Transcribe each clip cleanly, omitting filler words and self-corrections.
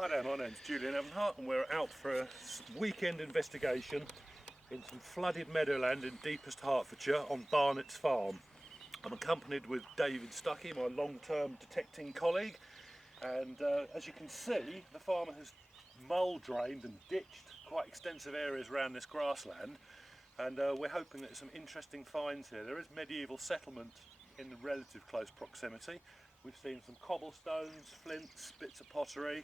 Hi there, my name's Julian Evan-Hart and we're out for a weekend investigation in some flooded meadowland in deepest Hertfordshire on Barnett's farm. I'm accompanied with David Stuckey, my long-term detecting colleague, and as you can see, the farmer has mole drained and ditched quite extensive areas around this grassland, and we're hoping that there's some interesting finds here. There is medieval settlement in the relative close proximity. We've seen some cobblestones, flints, bits of pottery.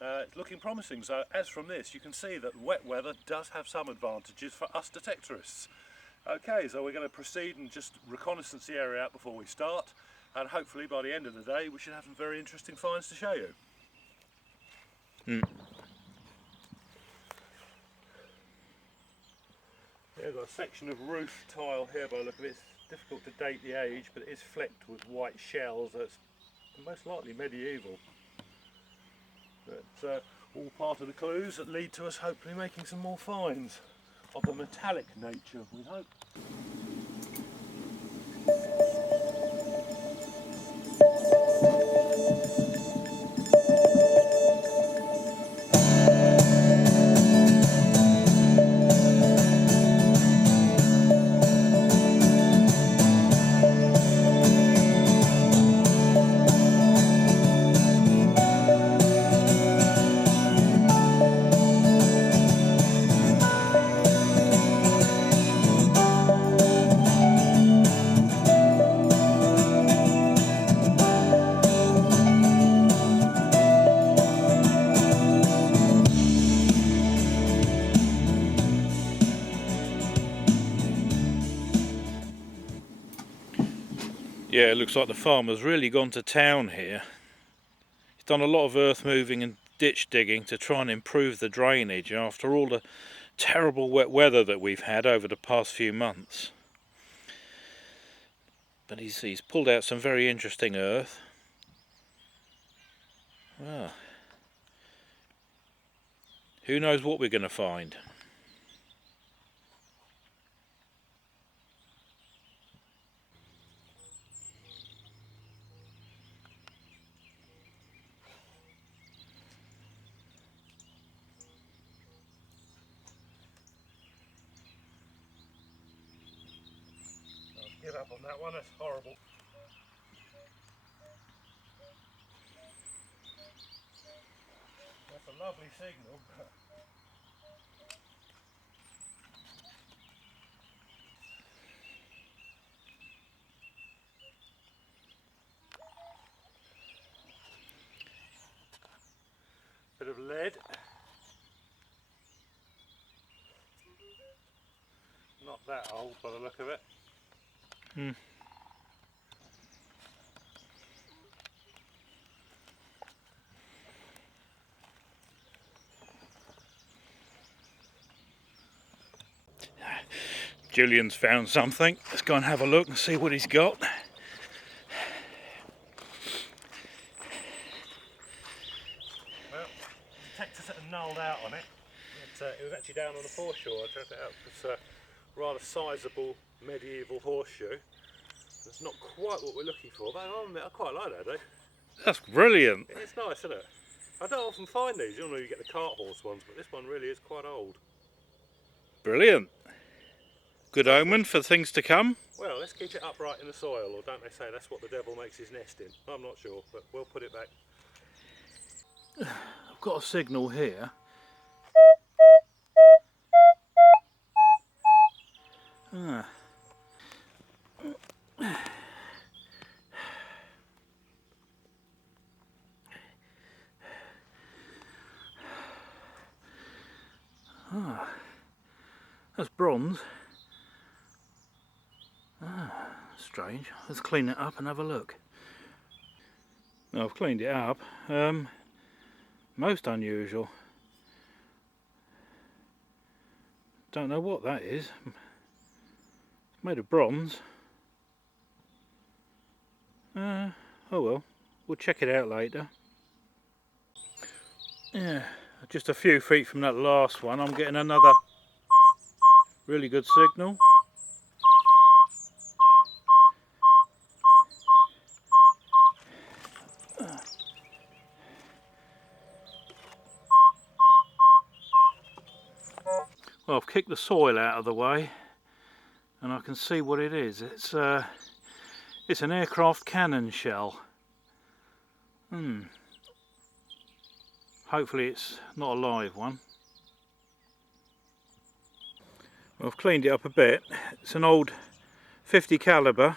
It's looking promising. So as from this you can see that wet weather does have some advantages for us detectorists. Okay, so we're going to proceed and just reconnaissance the area out before we start, and hopefully by the end of the day we should have some very interesting finds to show you. There's a section of roof tile here by the look of it. It's difficult to date the age, but it is flecked with white shells. That's most likely medieval. That's all part of the clues that lead to us hopefully making some more finds of a metallic nature, we hope. Yeah, it looks like the farmer's really gone to town here. He's done a lot of earth moving and ditch digging to try and improve the drainage after all the terrible wet weather that we've had over the past few months. But he's pulled out some very interesting earth. Well, who knows what we're going to find. Give up on that one, that's horrible. That's a lovely signal. Bit of lead. Not that old by the look of it. Julian's found something. Let's go and have a look and see what he's got. Well, the detectors had nulled out on it. It was actually down on the foreshore. I checked it out. It's a rather sizable medieval horseshoe. It's not quite what we're looking for, but I quite like that, eh? That's brilliant. It's nice, isn't it? I don't often find these. You know, you get the cart horse ones, but this one really is quite old. Brilliant. Good omen for things to come. Well, let's keep it upright in the soil, or don't they say that's what the devil makes his nest in? I'm not sure, but we'll put it back. I've got a signal here. Ah. Ah. That's bronze. Ah, strange. Let's clean it up and have a look. Now, I've cleaned it up. Most unusual. Don't know what that is. It's made of bronze. Oh well, we'll check it out later. Yeah, just a few feet from that last one, I'm getting another really good signal. Well, I've kicked the soil out of the way and I can see what it is. It's an aircraft cannon shell. Hopefully it's not a live one. Well, I've cleaned it up a bit. It's an old 50 caliber.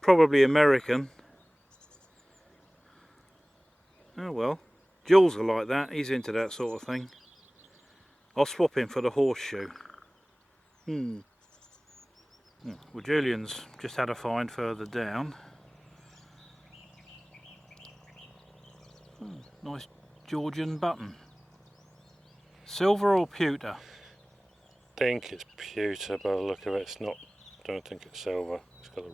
Probably American. Oh well. Jules will like that. He's into that sort of thing. I'll swap him for the horseshoe. Well, Julian's just had a find further down. Nice Georgian button. Silver or pewter? I think it's pewter by the look of it. It's not. I don't think it's silver. It's got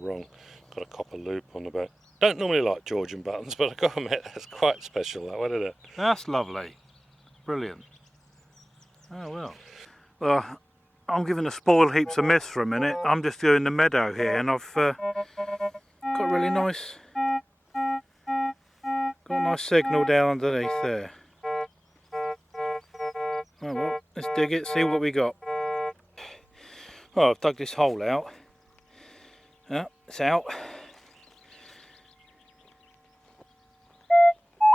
a copper loop on the back. Don't normally like Georgian buttons, but I've got to admit that's quite special, that one, isn't it? That's lovely. Brilliant. Oh well. Well, I'm giving the spoil heaps a miss for a minute. I'm just doing the meadow here, and I've got a really nice, signal down underneath there. Oh well, let's dig it, see what we got. Well, I've dug this hole out. Yeah, it's out.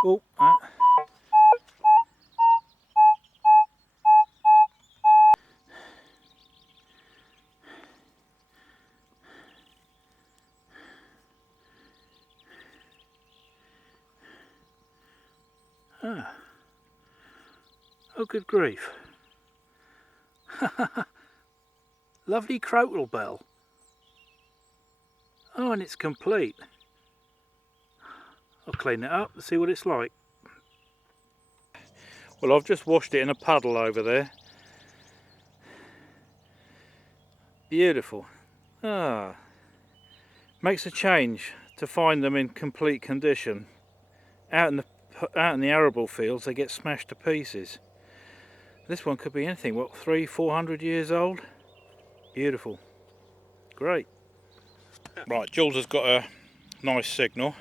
Oh, oh, good grief. Lovely crotal bell. Oh, and it's complete. I'll clean it up and see what it's like. Well, I've just washed it in a puddle over there. Beautiful. Makes a change to find them in complete condition. Out in the arable fields, they get smashed to pieces. This one could be anything, what, 300-400 years old? Beautiful. Great. Right, Jules has got a nice signal.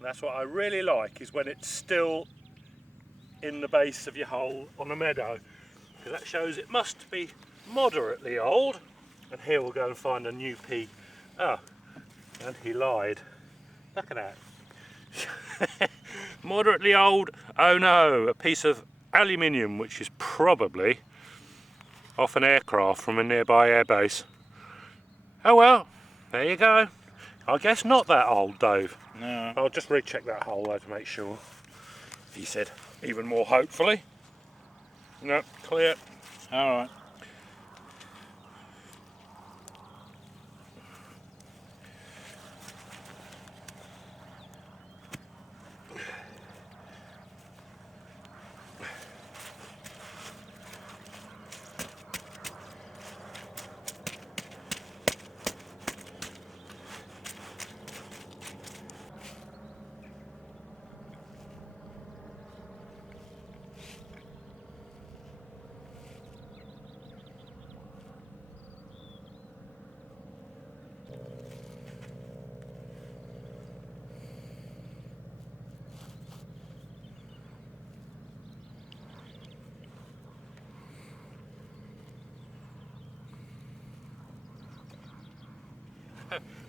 That's what I really like, is when it's still in the base of your hole on a meadow, because that shows it must be moderately old. And here we'll go and find a new pea. Oh, and he lied. Look at that. Moderately old. Oh no, a piece of aluminium, which is probably off an aircraft from a nearby airbase. Oh well, there you go. I guess not that old, Dave. No. I'll just recheck that hole though to make sure. He said even more hopefully. No, clear. Alright.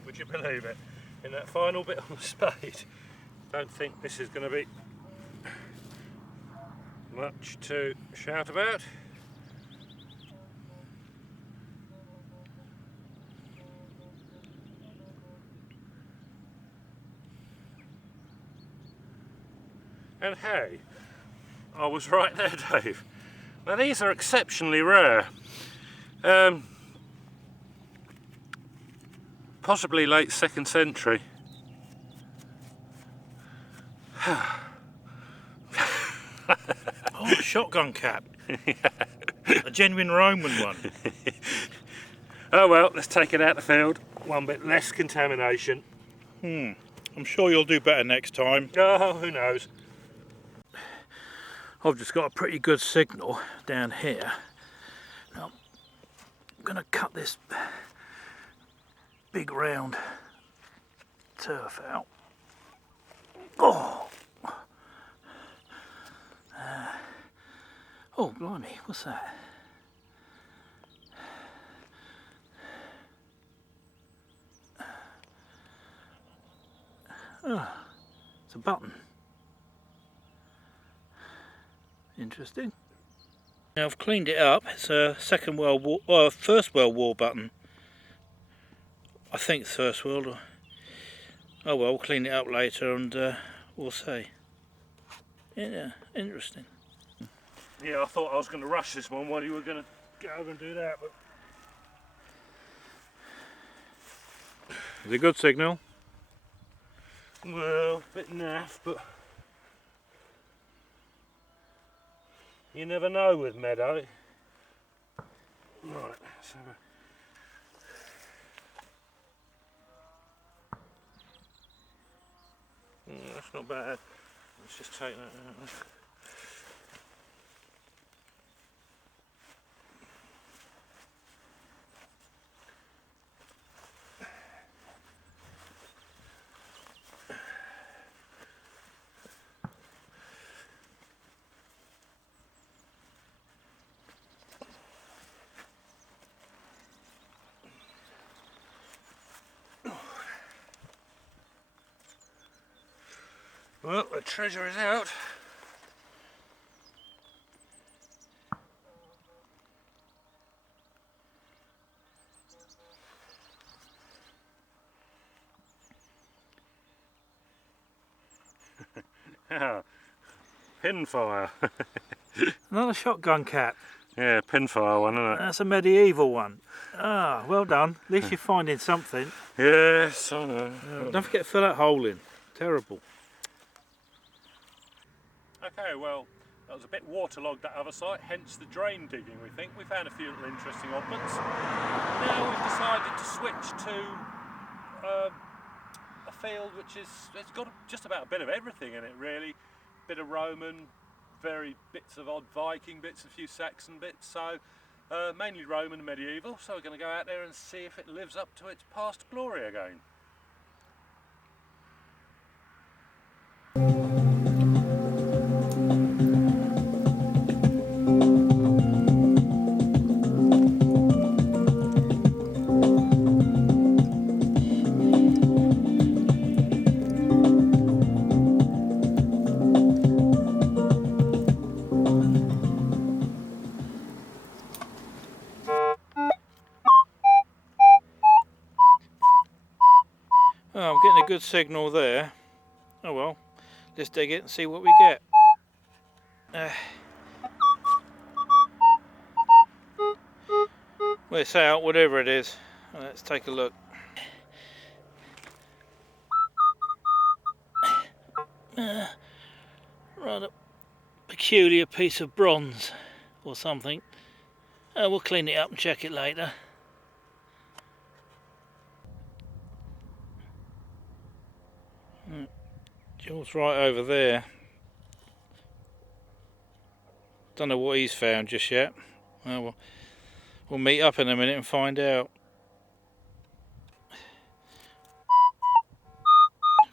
Would you believe it? In that final bit on the spade, don't think this is going to be much to shout about. And hey, I was right there, Dave. Now these are exceptionally rare. Possibly late 2nd century. Oh, a shotgun cap. A genuine Roman one. Oh well, let's take it out the field. One bit less contamination. I'm sure you'll do better next time. Oh, who knows? I've just got a pretty good signal down here. Now, I'm going to cut this big round turf out. Oh! Oh, blimey, what's that? Oh, it's a button. Interesting. Now I've cleaned it up. It's a First World War button. I think it's First World. Oh well, we'll clean it up later and we'll see. Yeah, interesting. Yeah, I thought I was going to rush this one while you were going to go over and do that, but... Is it a good signal? Well, a bit naff, but... You never know with meadow. Right, so... That's not bad. Let's just take that out. Well, the treasure is out. Pinfire. Another shotgun cap. Yeah, pinfire one, isn't it? That's a medieval one. Ah, well done. At least you're finding something. Yes, I know. Don't forget to fill that hole in. Terrible. Okay, well, that was a bit waterlogged that other site, hence the drain digging, we think. We found a few little interesting oddments. Now we've decided to switch to a field it's got just about a bit of everything in it, really. Bit of Roman, bits of odd Viking bits, a few Saxon bits, so mainly Roman and medieval. So we're going to go out there and see if it lives up to its past glory again. Oh, I'm getting a good signal there. Oh well, let's dig it and see what we get. Well, it's out, whatever it is. Let's take a look. Rather peculiar piece of bronze or something. We'll clean it up and check it later. Jules right over there. Don't know what he's found just yet. Oh, well, we'll meet up in a minute and find out.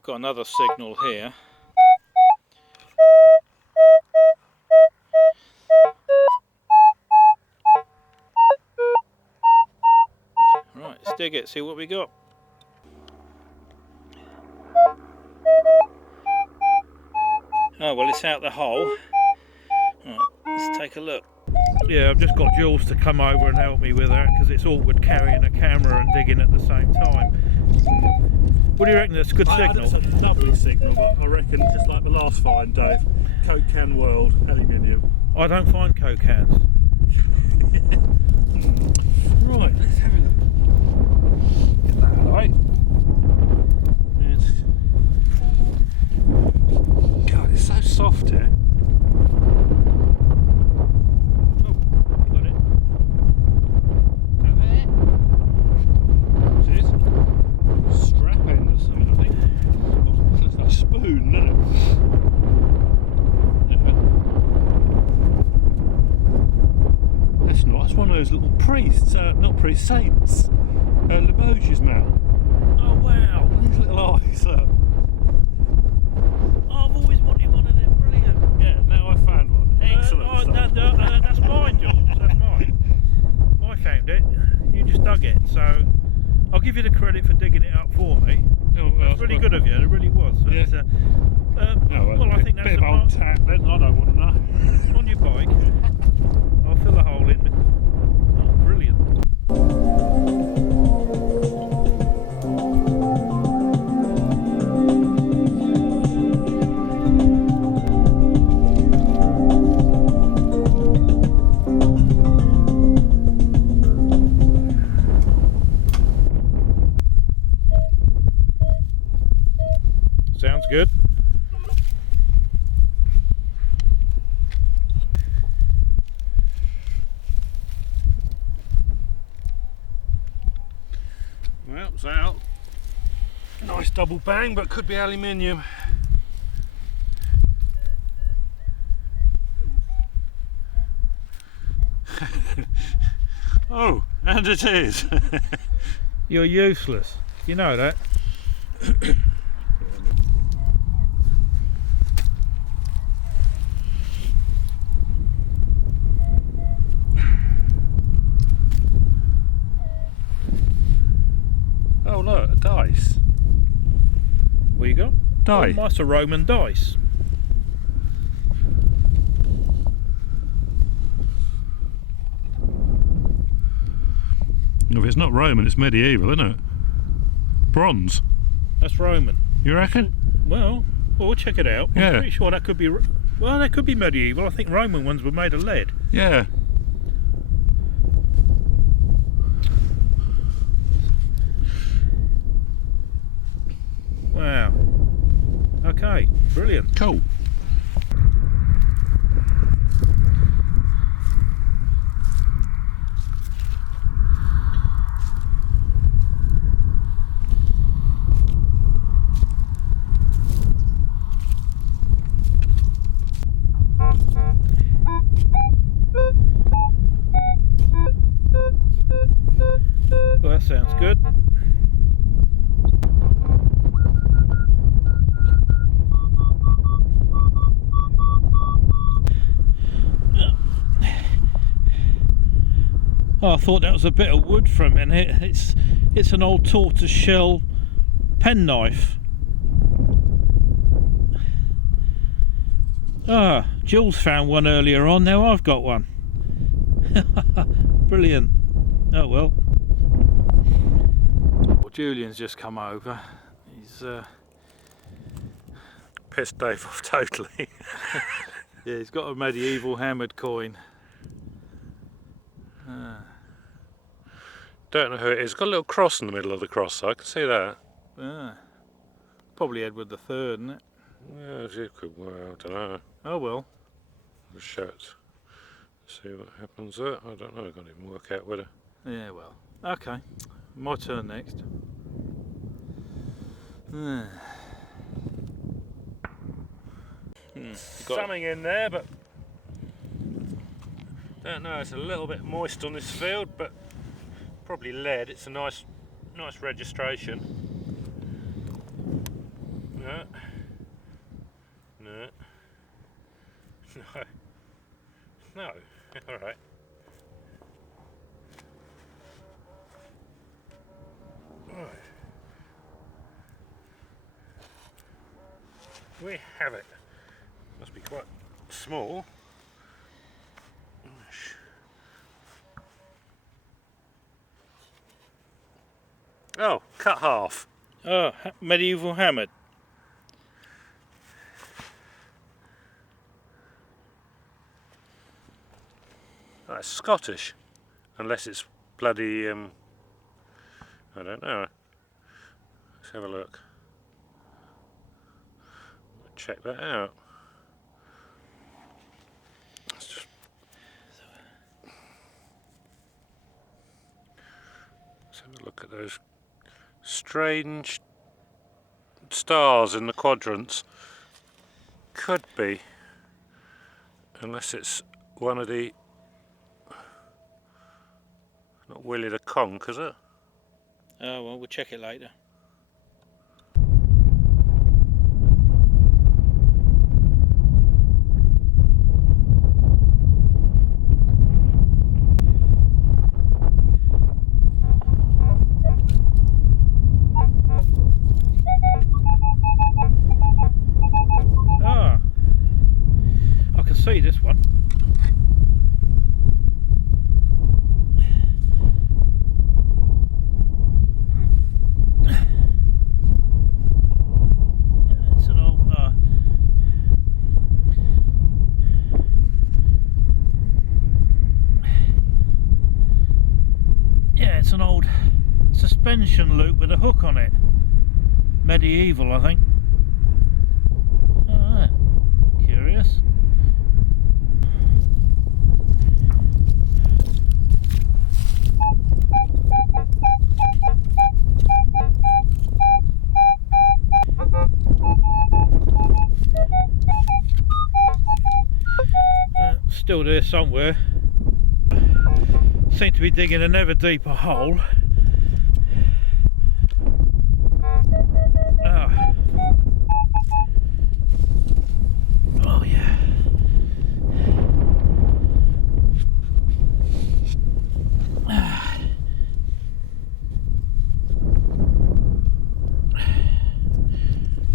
Got another signal here. Right, let's dig it, see what we got. Oh well, it's out the hole. Right, let's take a look. Yeah, I've just got Jules to come over and help me with that because it's awkward carrying a camera and digging at the same time. What do you reckon? That's a good signal? That's a lovely signal, but I reckon just like the last find, Dave. Coke can world, aluminium. I don't find Coke cans. Right, let's have a look. Get that right. God, it's so soft here. Oh, got it. Over there. It is. Strap end or something, I think. Oh, looks like a spoon, doesn't it? That's nice. One of those little priests, not priests, saints. Leboge's mount. Wow, these little eyes, look. I've always wanted one of them, brilliant. Yeah, now I found one. Excellent stuff. That's mine, George, that's mine. I found it, you just dug it, so I'll give you the credit for digging it up for me. Oh, well, That's really good of you, it really was. But, Yeah. well, I think that's bit of old tap then, I don't want to know. on your bike. I'll fill a hole in. Oh, brilliant. Sounds good. Well, it's out. Nice double bang, but could be aluminium. Oh, and it is. You're useless. You know that. Oh look, a dice. What you got? Dice. Oh, that's a Roman dice. If it's not Roman, it's medieval, isn't it? Bronze. That's Roman. You reckon? Well, we'll check it out. Yeah. I'm pretty sure that could be. Well, that could be medieval. I think Roman ones were made of lead. Yeah. Wow. Okay, brilliant. Cool. Well, that sounds good. Oh, I thought that was a bit of wood for a minute. It's an old tortoise shell penknife. Ah, Jules found one earlier on. Now I've got one. Brilliant. Oh well. Well, Julian's just come over. He's Pissed Dave off totally. yeah, he's got a medieval hammered coin. Don't know who it is. It's got a little cross in the middle of the cross, so I can see that. Probably Edward III, isn't it? Yeah, you could, well, I don't know. Oh well. Just show it. See what happens there. I don't know, I can't even work out whether. Yeah, well. Okay. My turn next. Something in there, but don't know. It's a little bit moist on this field, but probably lead. It's a nice registration. No. No. No. No. All right. Right. We have it. Must be quite small. Oh, cut half. Oh, medieval hammered. That's Scottish, unless it's bloody. I don't know. Let's have a look. Check that out. Let's have a look at those strange stars in the quadrants. Could be, unless it's one of the. Not Willie the Conch, is it? Oh well, we'll check it later. see this one. It's an old yeah, it's an old suspension loop with a hook on it. Medieval, I think. Ah, curious. Still there somewhere. Seem to be digging an ever deeper hole. Oh yeah.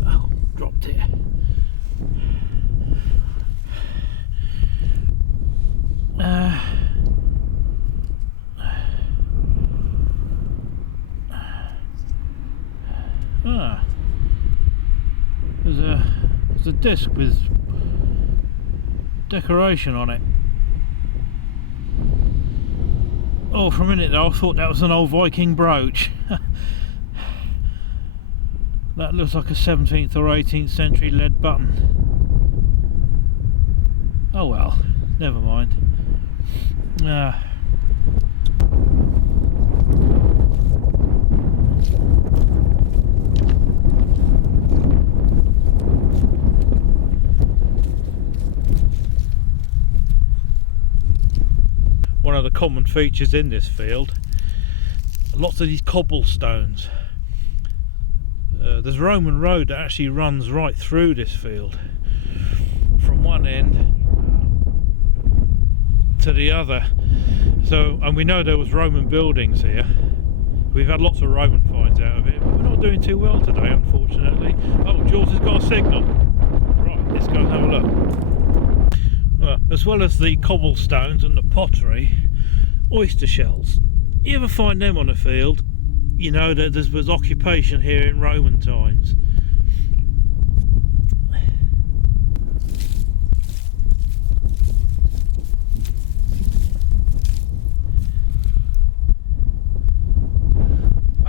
Oh, dropped it. There's a disc with decoration on it. Oh, for a minute though, I thought that was an old Viking brooch. That looks like a 17th or 18th century lead button. Oh well, never mind. One of the common features in this field, lots of these cobblestones. There's a Roman road that actually runs right through this field from one end to the other. So, and we know there was Roman buildings here. We've had lots of Roman finds out of it, but we're not doing too well today, unfortunately. Oh, Jules has got a signal. Right, let's go and have a look. Well, as well as the cobblestones and the pottery, oyster shells. You ever find them on a field? You know that there was occupation here in Roman times.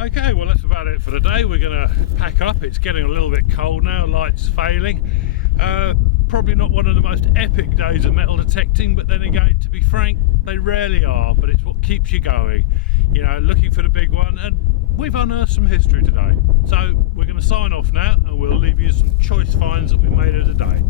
Okay, well that's about it for the day. We're going to pack up. It's getting a little bit cold now, light's failing. Probably not one of the most epic days of metal detecting, but then again, to be frank, they rarely are, but it's what keeps you going. You know, looking for the big one, and we've unearthed some history today. So we're going to sign off now, and we'll leave you some choice finds that we made of the day.